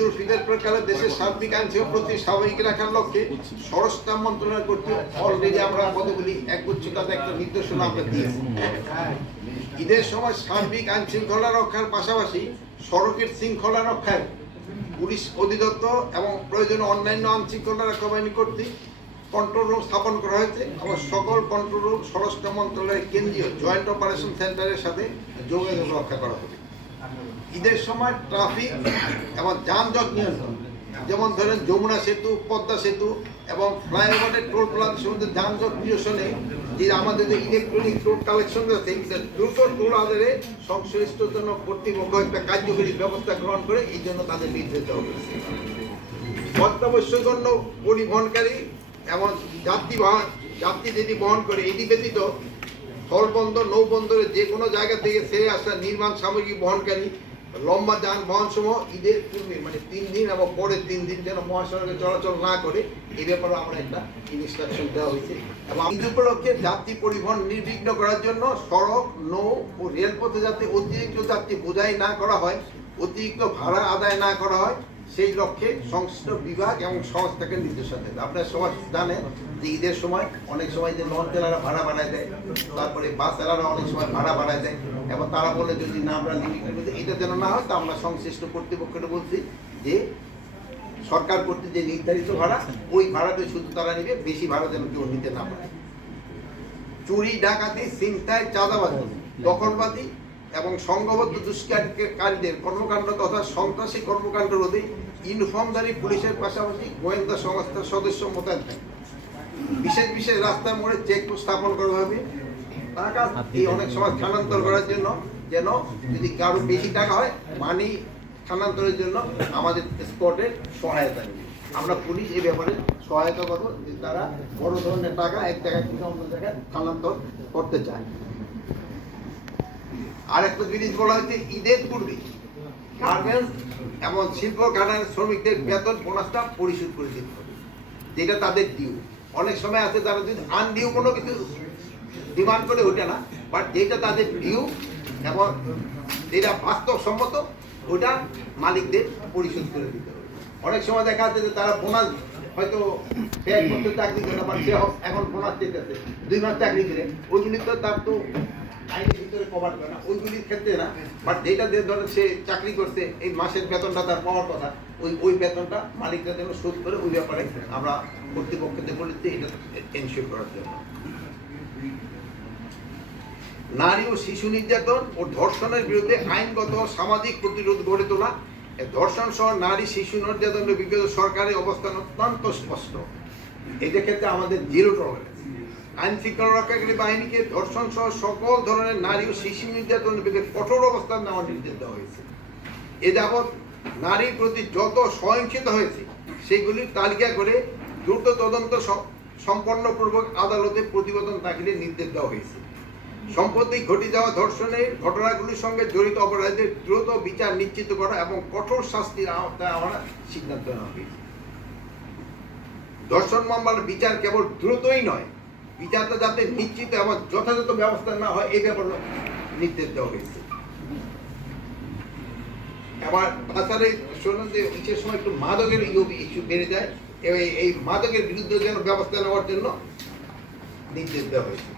ঈদ উল ফিতর প্রকারে দেশের সার্বিক প্রতি স্বাভাবিক রাখার লক্ষ্যে স্বরাষ্ট্র মন্ত্রণালয় কর্তৃক অলরেডি আমরা কতগুলি একগুচ্ছ কাজে একটা নির্দেশনা আমরা দিয়েছি। ঈদের সময় সার্বিক আইন শৃঙ্খলা রক্ষার পাশাপাশি সড়কের শৃঙ্খলা রক্ষায় পুলিশ অধিদপ্তর এবং প্রয়োজনীয় অন্যান্য আইন শৃঙ্খলা রক্ষা বাহিনী কর্তৃক কন্ট্রোল রুম স্থাপন করা হয়েছে এবং সকল কন্ট্রোল রুম স্বরাষ্ট্র মন্ত্রণালয়ের কেন্দ্রীয় জয়েন্ট অপারেশন সেন্টারের সাথে যোগাযোগ রক্ষা করা হবে। ঈদের সময় ট্রাফিক এবং যানজট নিয়ন্ত্রণ। যেমন ধরেন যমুনা সেতু, পদ্মা সেতু এবং ফ্লাইওভারের টোল প্লাজার মধ্যে যানজট নিরসনে যে আমাদের যে ইলেকট্রনিক টোল কালেকশন আছে দ্রুত টোল আদারে সংশ্লিষ্ট জন্য কর্তৃপক্ষ একটা কার্যকরী ব্যবস্থা গ্রহণ করে এই জন্য তাদের নির্দেশ দেওয়া হয়েছে। অত্যাবশ্যক পরিবহনকারী এবং যাত্রী বাহন যাত্রী যেটি বহন করে, এটি ব্যতীত স্থলবন্দর নৌবন্দরে যে কোনো জায়গা থেকে ছেড়ে আসা নির্মাণ সামগ্রী বহনকারী লম্বা যানবাহন সমূহ ঈদের পূর্বে মানে তিন দিন এবং পরের তিন দিন যেন মহাসড়কে চলাচল না করে এই ব্যাপারে আমরা একটা ইনস্ট্রাকশন দেওয়া হয়েছে। এবং ঈদ উপলক্ষে যাত্রী পরিবহন নির্বিঘ্ন করার জন্য সড়ক, নৌ ও রেলপথে যাতে অতিরিক্ত যাত্রী বোঝাই না করা হয়, অতিরিক্ত ভাড়া আদায় না করা হয় সেই লক্ষ্যে সংশ্লিষ্ট বিভাগ এবং সংস্থাকে নির্দেশনা দেয় আপনারা সবাই জানেন যে ঈদের সময় অনেক সময় যে লঞ্চ চালারা ভাড়া বাড়ায় দেয়, তারপরে বাস চালারা অনেক সময় ভাড়া বাড়ায় দেয় এবং তারা বলে যদি না আমরা লিমিটের মধ্যে এটা যেন না হয়, তা আমরা সংশ্লিষ্ট কর্তৃপক্ষকে বলছি যে সরকার কর্তৃক যে নির্ধারিত ভাড়া, ওই ভাড়াতে শুধু তারা নেবে, বেশি ভাড়া যেন কেউ নিতে না পারে। চুরি, ডাকাতি, ছিনতাই, চাঁদাবাজি দখলবাজি এবং সংঘবদ্ধ দুষ্কারীদের কর্মকাণ্ড তথা সন্ত্রাসী কর্মকাণ্ড রোধে ইউনিফর্মধারী পুলিশের পাশাপাশি গোয়েন্দা সংস্থার সদস্য মোতায়েন থাকে। বিশেষ বিশেষ রাস্তার মোড়ে চেকপোস্ট স্থাপন করা হবে। টাকা এই অনেক সময় স্থানান্তর করার জন্য যেন যদি কারও বেশি টাকা হয় মানি স্থানান্তরের জন্য আমাদের স্পটের সহায়তা নেবে। আমরা পুলিশ এই ব্যাপারে সহায়তা করব যে তারা বড় ধরনের টাকা এক জায়গা থেকে অন্য জায়গায় স্থানান্তর করতে চায়। আর একটা জিনিস বলা হয়েছে, ঈদের পূর্বে গার্মেন্টস এবং শিল্প কারখানার শ্রমিকদের বেতন বোনাসটা পরিশোধ করে দিতে হবে, যেটা তাদের ডিউ অনেক সময় আছে তারা যদি আনডিউ কোনো কিছু ডিমান্ড করে ওঠে না বাট যেটা তাদের ডিউ এবং যেটা বাস্তবসম্মত ওটা মালিকদের পরিশোধ করে দিতে হবে। অনেক সময় দেখা যাচ্ছে যে তারা বোনাস হয়তো সে এক বছর চাকরি করে বাট সে এখন বোনাস চেয়েছে দুই মাস চাকরি করে ওইগুলি তো তার তো আইনের ভিতরে কভার করে না ওইগুলির ক্ষেত্রে না বাট যেটা যে ধরো সে চাকরি করছে, এই মাসের বেতনটা তার পাওয়ার কথা, ওই ওই বেতনটা মালিকরা যেন শোধ করে ওই ব্যাপারে আমরা কর্তৃপক্ষকে বলেছি এটা এনশিওর করার জন্য। নারী ও শিশু নির্যাতন ও ধর্ষণের বিরুদ্ধে আইনগত সামাজিক প্রতিরোধ গড়ে তোলা। ধর্ষণ সহ নারী শিশু নির্যাতনের বিরুদ্ধে সরকারের অবস্থান অত্যন্ত স্পষ্ট। এদের ক্ষেত্রে আমাদের জিরো টলারেন্স আইন শৃঙ্খলা রক্ষাকারী বাহিনীকে ধর্ষণ সহ সকল ধরনের নারী ও শিশু নির্যাতনের বিরুদ্ধে কঠোর অবস্থান নেওয়ার নির্দেশ দেওয়া হয়েছে। এ যাবৎ নারীর প্রতি যত সহিংসতা হয়েছে, সেগুলির তালিকা করে দ্রুত তদন্ত সম্পন্নপূর্বক আদালতে প্রতিবেদন দাখিলের নির্দেশ দেওয়া হয়েছে। সম্প্রতি ঘটে যাওয়া ধর্ষণের ঘটনাগুলির সঙ্গে জড়িত অপরাধীদের দ্রুত বিচার নিশ্চিত করা এবং কঠোর শাস্তির আওতায় আনার সিদ্ধান্ত নেওয়া হয়েছে। ধর্ষণ মামলার বিচার কেবল দ্রুতই নয় বিচারটা যাতে নিশ্চিত এবং যথাযথ ব্যবস্থা না হয়, এই ব্যাপারে নির্দেশ দেওয়া হয়েছে। আবার তাছাড়া শোনেন যে বিশেষ সময় একটু মাদকের ইস্যু বেড়ে যায় এই মাদকের বিরুদ্ধে যেন ব্যবস্থা নেওয়ার জন্য নির্দেশ দেওয়া হয়েছে।